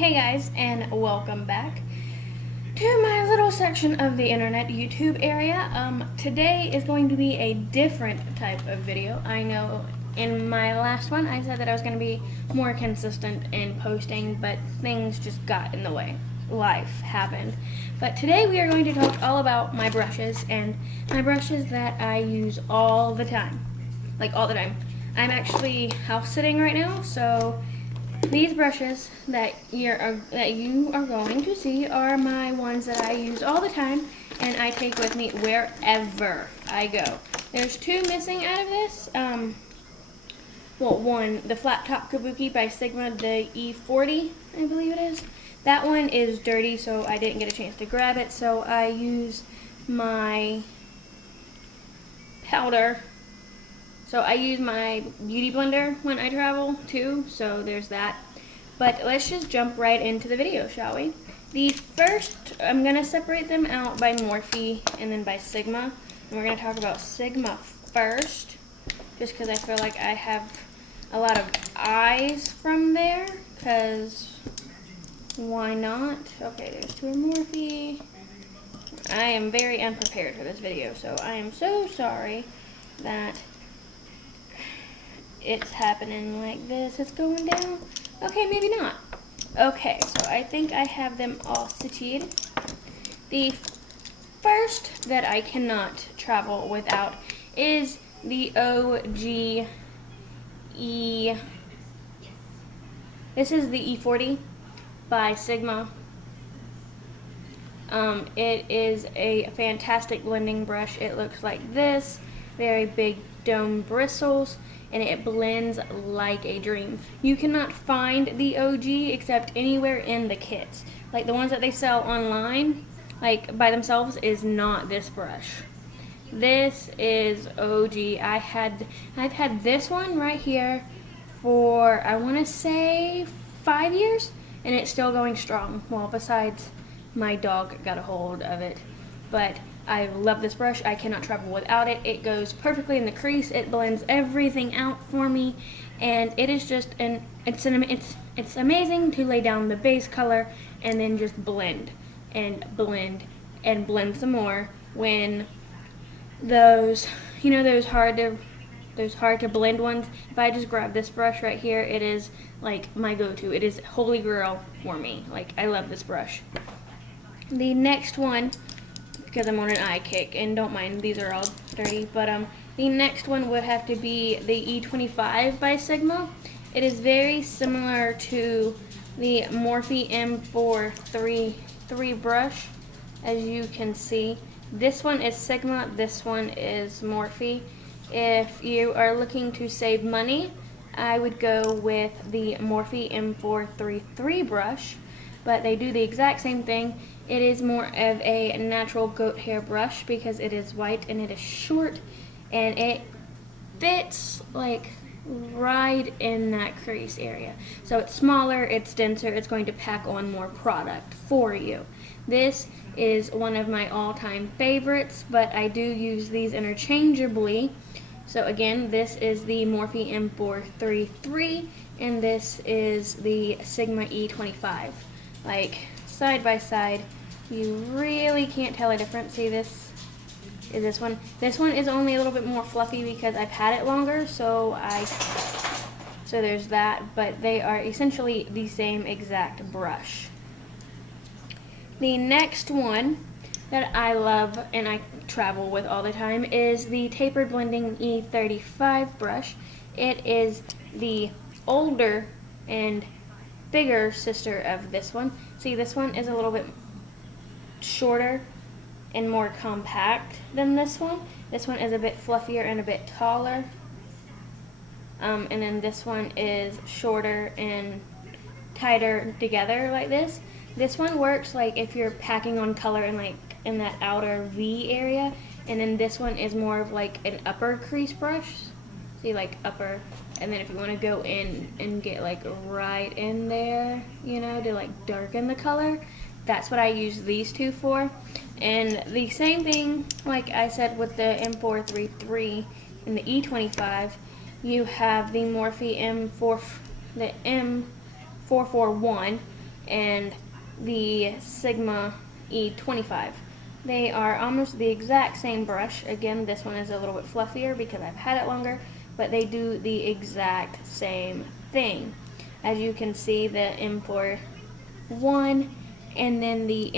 Hey guys, and welcome back to my little section of the internet YouTube area. Today is going to be a different type of video. I know in my last one I said that I was going to be more consistent in posting, but things just got in the way. Life happened. But today we are going to talk all about my brushes and my brushes that I use all the time. Like all the time. I'm actually house sitting right now, so these brushes that you are going to see are my ones that I use all the time and I take with me wherever I go. There's two missing out of this. One, the Flat Top Kabuki by Sigma, the E40, I believe it is. That one is dirty, so I didn't get a chance to grab it, so I use my powder. So I use my beauty blender when I travel too, so there's that. But let's just jump right into the video, shall we? The first, I'm going to separate them out by Morphe and then by Sigma. And we're going to talk about Sigma first, just because I feel like I have a lot of eyes from there, because why not? Okay, there's two of Morphe. I am very unprepared for this video, so I am so sorry that it's happening like this. It's going down. Okay, maybe not. Okay, so I think I have them all situated. The first that I cannot travel without is the OG E. This is the E40 by Sigma. It is a fantastic blending brush. It looks like this. Very big dome bristles, and it blends like a dream. You cannot find the OG except anywhere in the kits. Like the ones that they sell online, like by themselves, is not this brush. This is OG. I've had this one right here for, I want to say, 5 years, and it's still going strong. Well, besides my dog got a hold of it, but I love this brush. I cannot travel without it. It goes perfectly in the crease. It blends everything out for me, and it is just it's amazing to lay down the base color and then just blend and blend and blend some more when those hard to blend ones. If I just grab this brush right here, it is like my go-to. It is holy grail for me. Like, I love this brush. The next one, because I'm on an eye kick, and don't mind, these are all dirty, but the next one would have to be the E25 by Sigma. It is very similar to the Morphe M433 brush, as you can see. This one is Sigma, this one is Morphe. If you are looking to save money, I would go with the Morphe M433 brush, but they do the exact same thing. It is more of a natural goat hair brush because it is white and it is short, and it fits like right in that crease area. So it's smaller, it's denser, it's going to pack on more product for you. This is one of my all-time favorites, but I do use these interchangeably. So again, this is the Morphe M433, and this is the Sigma E25. Like, side by side, you really can't tell a difference. See, this is this one. This one is only a little bit more fluffy because I've had it longer, so there's that, but they are essentially the same exact brush. The next one that I love and I travel with all the time is the Tapered Blending E35 brush. It is the older and bigger sister of this one. See, this one is a little bit shorter and more compact than this one. This one is a bit fluffier and a bit taller. And then this one is shorter and tighter together like this. This one works like if you're packing on color in like in that outer V area, and then this one is more of like an upper crease brush. See, like upper, and then if you want to go in and get like right in there, to like darken the color, that's what I use these two for. And the same thing, like I said with the M433 and the E25, you have the Morphe M441, and the Sigma E25. They are almost the exact same brush. Again, this one is a little bit fluffier because I've had it longer, but they do the exact same thing. As you can see, the M41 and then the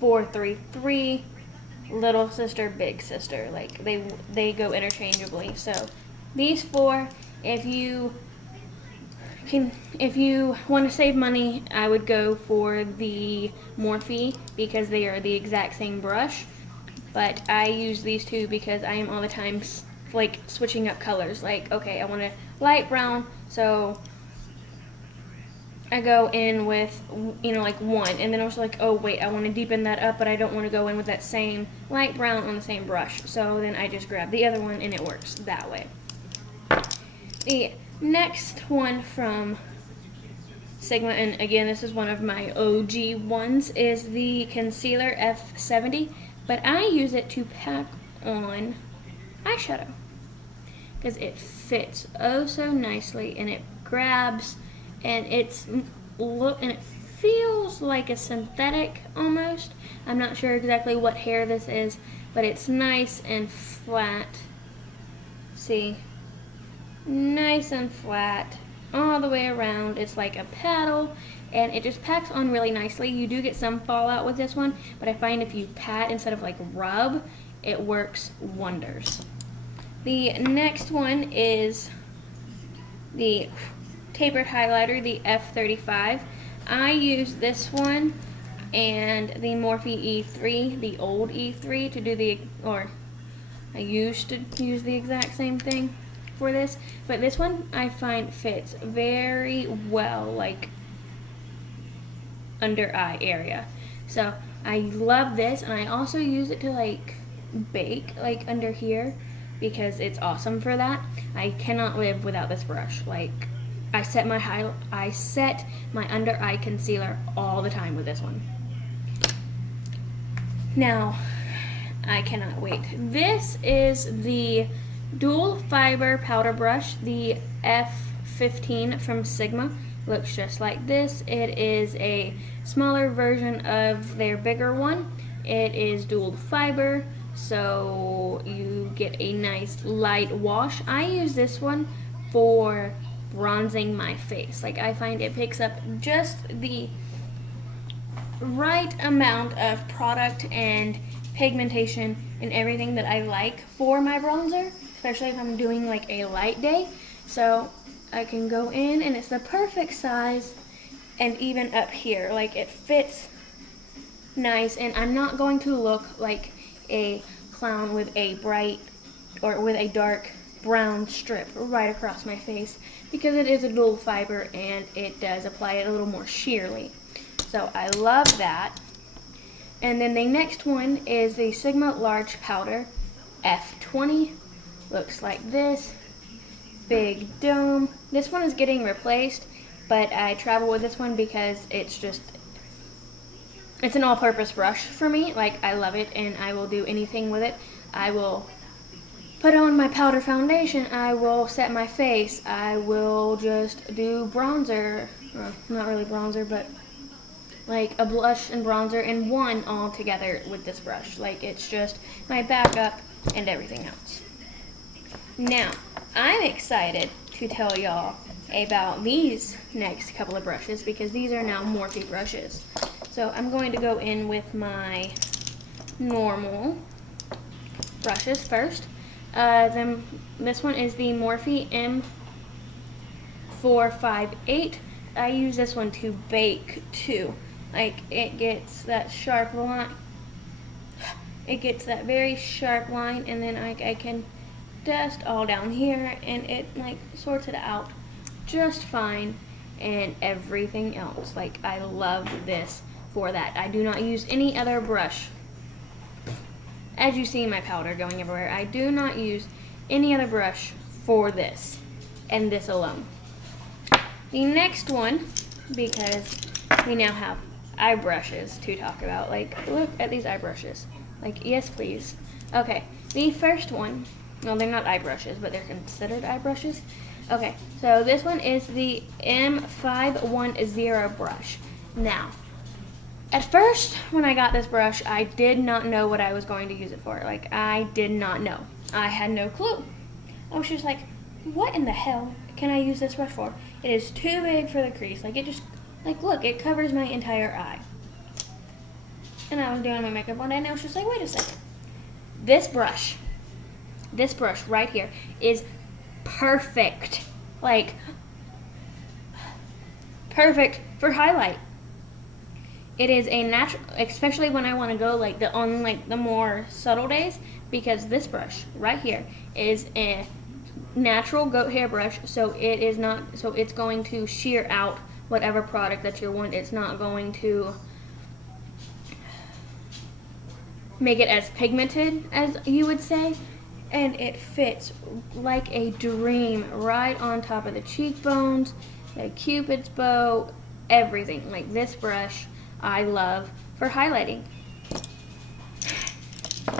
M433, little sister, big sister, like they go interchangeably. So these four, if you want to save money, I would go for the Morphe because they are the exact same brush. But I use these two because I am all the time like switching up colors. Like, okay, I want a light brown, so I go in with, like one, and then I was like, oh wait, I want to deepen that up, but I don't want to go in with that same light brown on the same brush. So then I just grab the other one, and it works that way. The next one from Sigma, and again, this is one of my OG ones, is the Concealer F70, but I use it to pack on eyeshadow because it fits oh so nicely, and it grabs, and it feels like a synthetic almost. I'm not sure exactly what hair this is, but it's nice and flat. See? Nice and flat all the way around. It's like a paddle, and it just packs on really nicely. You do get some fallout with this one, but I find if you pat instead of like rub, it works wonders. The next one is the tapered highlighter, the F35. I use this one and the Morphe E3, the old E3, to do I used to use the exact same thing for this, but this one I find fits very well, like under eye area. So I love this, and I also use it to like bake like under here because it's awesome for that. I cannot live without this brush. Like I set my under eye concealer all the time with this one. Now, I cannot wait. This is the dual fiber powder brush, the F15 from Sigma. Looks just like this. It is a smaller version of their bigger one. It is dual fiber, so you get a nice light wash. I use this one for bronzing my face. Like, I find it picks up just the right amount of product and pigmentation and everything that I like for my bronzer, especially if I'm doing like a light day. So I can go in, and it's the perfect size, and even up here, like it fits nice, and I'm not going to look like a clown with a bright or with a dark brown strip right across my face, because it is a dual fiber and it does apply it a little more sheerly. So I love that. And then the next one is the Sigma Large Powder F20. Looks like this. Big dome. This one is getting replaced, but I travel with this one because it's an all-purpose brush for me. Like, I love it, and I will do anything with it. I will put on my powder foundation. I will set my face. I will just do bronzer. Well, not really bronzer, but like a blush and bronzer in one all together with this brush. Like, it's just my backup and everything else. Now, I'm excited to tell y'all about these next couple of brushes because these are now Morphe brushes. So I'm going to go in with my normal brushes first. Then this one is the Morphe M458. I use this one to bake too. Like, it gets that sharp line. It gets that very sharp line, and then I can dust all down here, and it like sorts it out just fine, and everything else. Like, I love this for that. I do not use any other brush. As you see my powder going everywhere, I do not use any other brush for this, and this alone. The next one, because we now have eye brushes to talk about. Like, look at these eye brushes. Like, yes please. Okay, the first one, well, they're not eye brushes, but they're considered eye brushes. Okay, so this one is the M510 brush. Now, at first, when I got this brush, I did not know what I was going to use it for. Like, I did not know. I had no clue. I was just like, what in the hell can I use this brush for? It is too big for the crease. Like, it just, like, look, it covers my entire eye. And I was doing my makeup one day, and I was just like, wait a second. This brush right here is perfect. Like, perfect for highlight. It is a natural, especially when I want to go like on the more subtle days, because this brush right here is a natural goat hair brush, so it's going to shear out whatever product that you want. It's not going to make it as pigmented as you would say, and it fits like a dream right on top of the cheekbones, the cupid's bow, everything. Like, this brush I love for highlighting.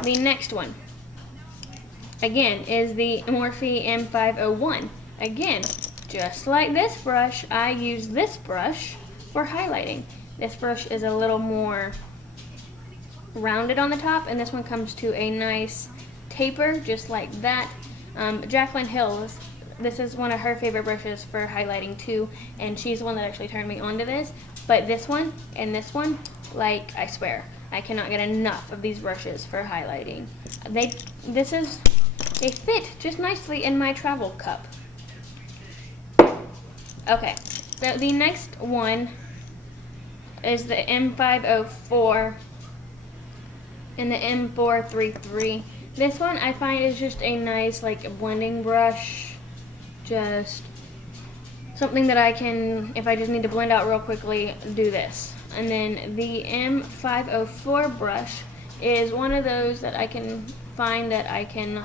The next one, again, is the Morphe M501. Again, just like this brush, I use this brush for highlighting. This brush is a little more rounded on the top, and this one comes to a nice taper, just like that. Jaclyn Hill, this is one of her favorite brushes for highlighting too, and she's the one that actually turned me onto this. But this one and this one, like, I swear, I cannot get enough of these brushes for highlighting. They fit just nicely in my travel cup. Okay, so the next one is the M504 and the M433. This one I find is just a nice, like, blending brush, just something that I can, if I just need to blend out real quickly, do this. And then the M504 brush is one of those that I can find that I can,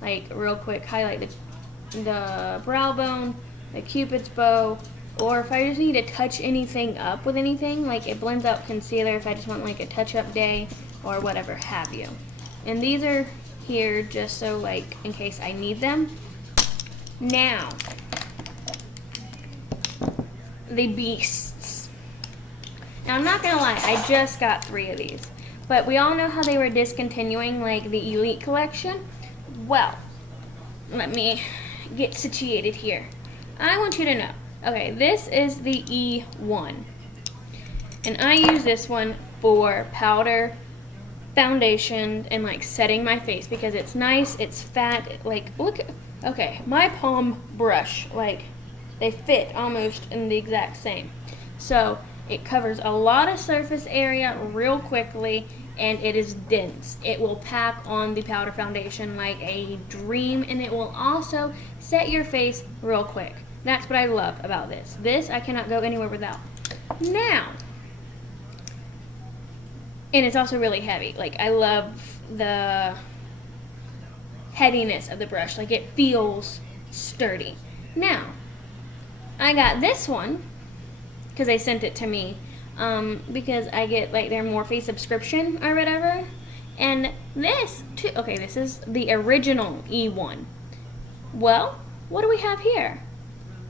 like, real quick highlight the brow bone, the cupid's bow, or if I just need to touch anything up with anything, like it blends out concealer if I just want like a touch-up day or whatever have you. And these are here just so, like, in case I need them. Now, the beasts. Now, I'm not gonna lie, I just got 3 of these, but we all know how they were discontinuing, like, the Elite collection. Well, let me get situated here. I want you to know, okay, this is the E1, and I use this one for powder, foundation, and, like, setting my face because it's nice, it's fat, like, look, okay, my palm brush, like, they fit almost in the exact same. So it covers a lot of surface area real quickly, and it is dense. It will pack on the powder foundation like a dream, and it will also set your face real quick. That's what I love about this. This I cannot go anywhere without. Now, and it's also really heavy. Like, I love the heaviness of the brush. Like, it feels sturdy. Now, I got this one because they sent it to me because I get, like, their Morphe subscription or whatever. And this, too, okay, this is the original E1. Well, what do we have here?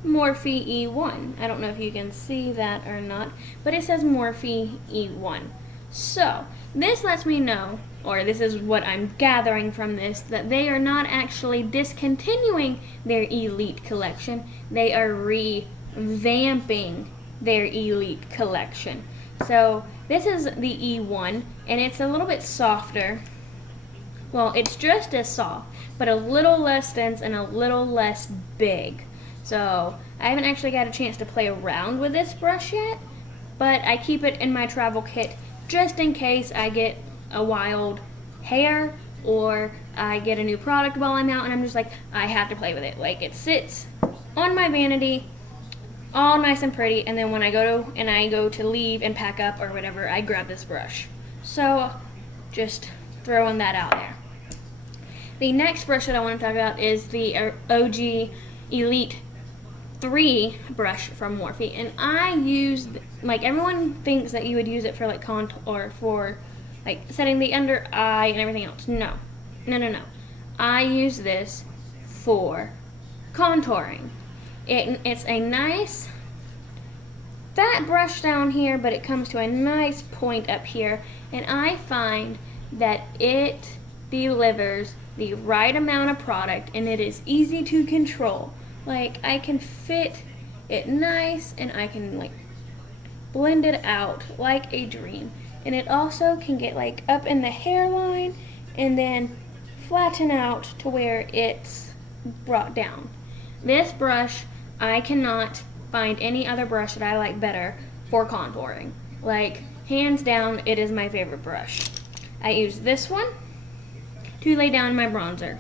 Morphe E1. I don't know if you can see that or not, but it says Morphe E1. So, this lets me know, or this is what I'm gathering from this, that they are not actually discontinuing their Elite collection. They are revamping their Elite collection. So, this is the E1, and it's a little bit softer. Well, it's just as soft, but a little less dense and a little less big. So, I haven't actually got a chance to play around with this brush yet, but I keep it in my travel kit just in case I get a wild hair or I get a new product while I'm out and I'm just like, I have to play with it. Like, it sits on my vanity all nice and pretty, and then when I go to leave and pack up or whatever, I grab this brush. So, just throwing that out there. The next brush that I want to talk about is the OG Elite 3 brush from Morphe, and I use, like, everyone thinks that you would use it for, like, contour or for, like, setting the under eye and everything else. No. I use this for contouring. It's a nice fat brush down here, but it comes to a nice point up here, and I find that it delivers the right amount of product, and it is easy to control. Like, I can fit it nice, and I can like blend it out like a dream. And it also can get like up in the hairline and then flatten out to where it's brought down. This brush, I cannot find any other brush that I like better for contouring. Like, hands down, it is my favorite brush. I use this one to lay down my bronzer.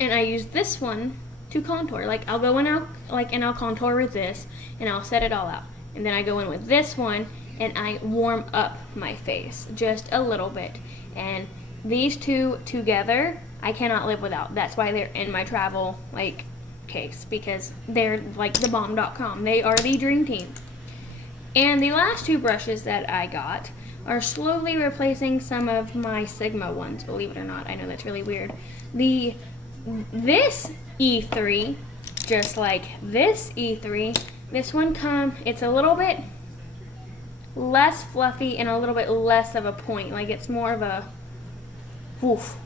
And I use this one to contour. Like, I'll go in and I'll contour with this, and I'll set it all out. And then I go in with this one and I warm up my face just a little bit. And these two together, I cannot live without. That's why they're in my travel like case, because they're like thebomb.com. They are the dream team. And the last two brushes that I got are slowly replacing some of my Sigma ones, believe it or not. I know that's really weird. This E3, just like this E3, this one it's a little bit less fluffy and a little bit less of a point. Like, it's more of a woof,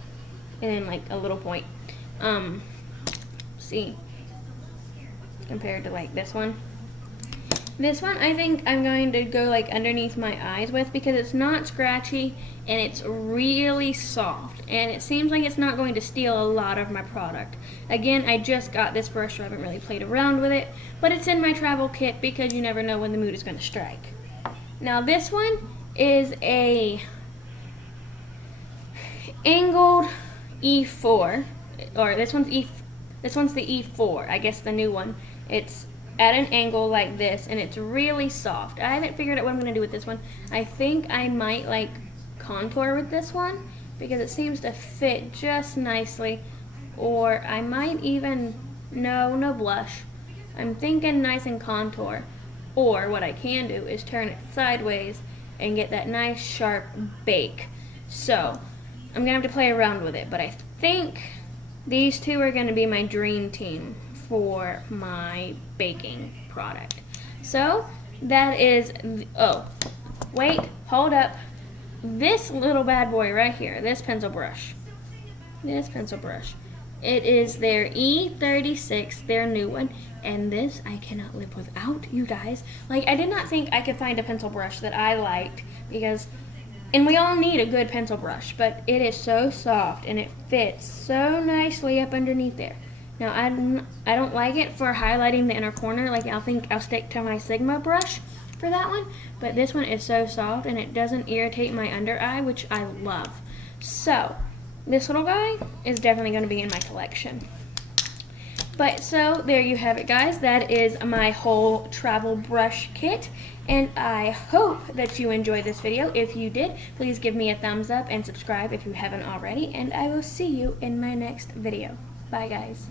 and then like a little point. See, compared to like this one. This one I think I'm going to go like underneath my eyes with, because it's not scratchy and it's really soft, and it seems like it's not going to steal a lot of my product. Again, I just got this brush, so I haven't really played around with it, but it's in my travel kit because you never know when the mood is going to strike. Now this one is a angled E4, or this one's the E4, I guess the new one. It's at an angle like this, and it's really soft. I haven't figured out what I'm going to do with this one. I think I might like contour with this one because it seems to fit just nicely, or I might even, no blush. I'm thinking nice and contour, or what I can do is turn it sideways and get that nice sharp bake. So I'm going to have to play around with it, but I think these two are going to be my dream team for my baking product. So that is, oh, wait, hold up. This little bad boy right here, this pencil brush, it is their E36, their new one, and this I cannot live without, you guys. Like, I did not think I could find a pencil brush that I liked, because, and we all need a good pencil brush, but it is so soft and it fits so nicely up underneath there. Now, I don't like it for highlighting the inner corner. Like, I'll stick to my Sigma brush for that one. But this one is so soft, and it doesn't irritate my under eye, which I love. So, this little guy is definitely going to be in my collection. But, so, there you have it, guys. That is my whole travel brush kit. And I hope that you enjoyed this video. If you did, please give me a thumbs up and subscribe if you haven't already. And I will see you in my next video. Bye, guys.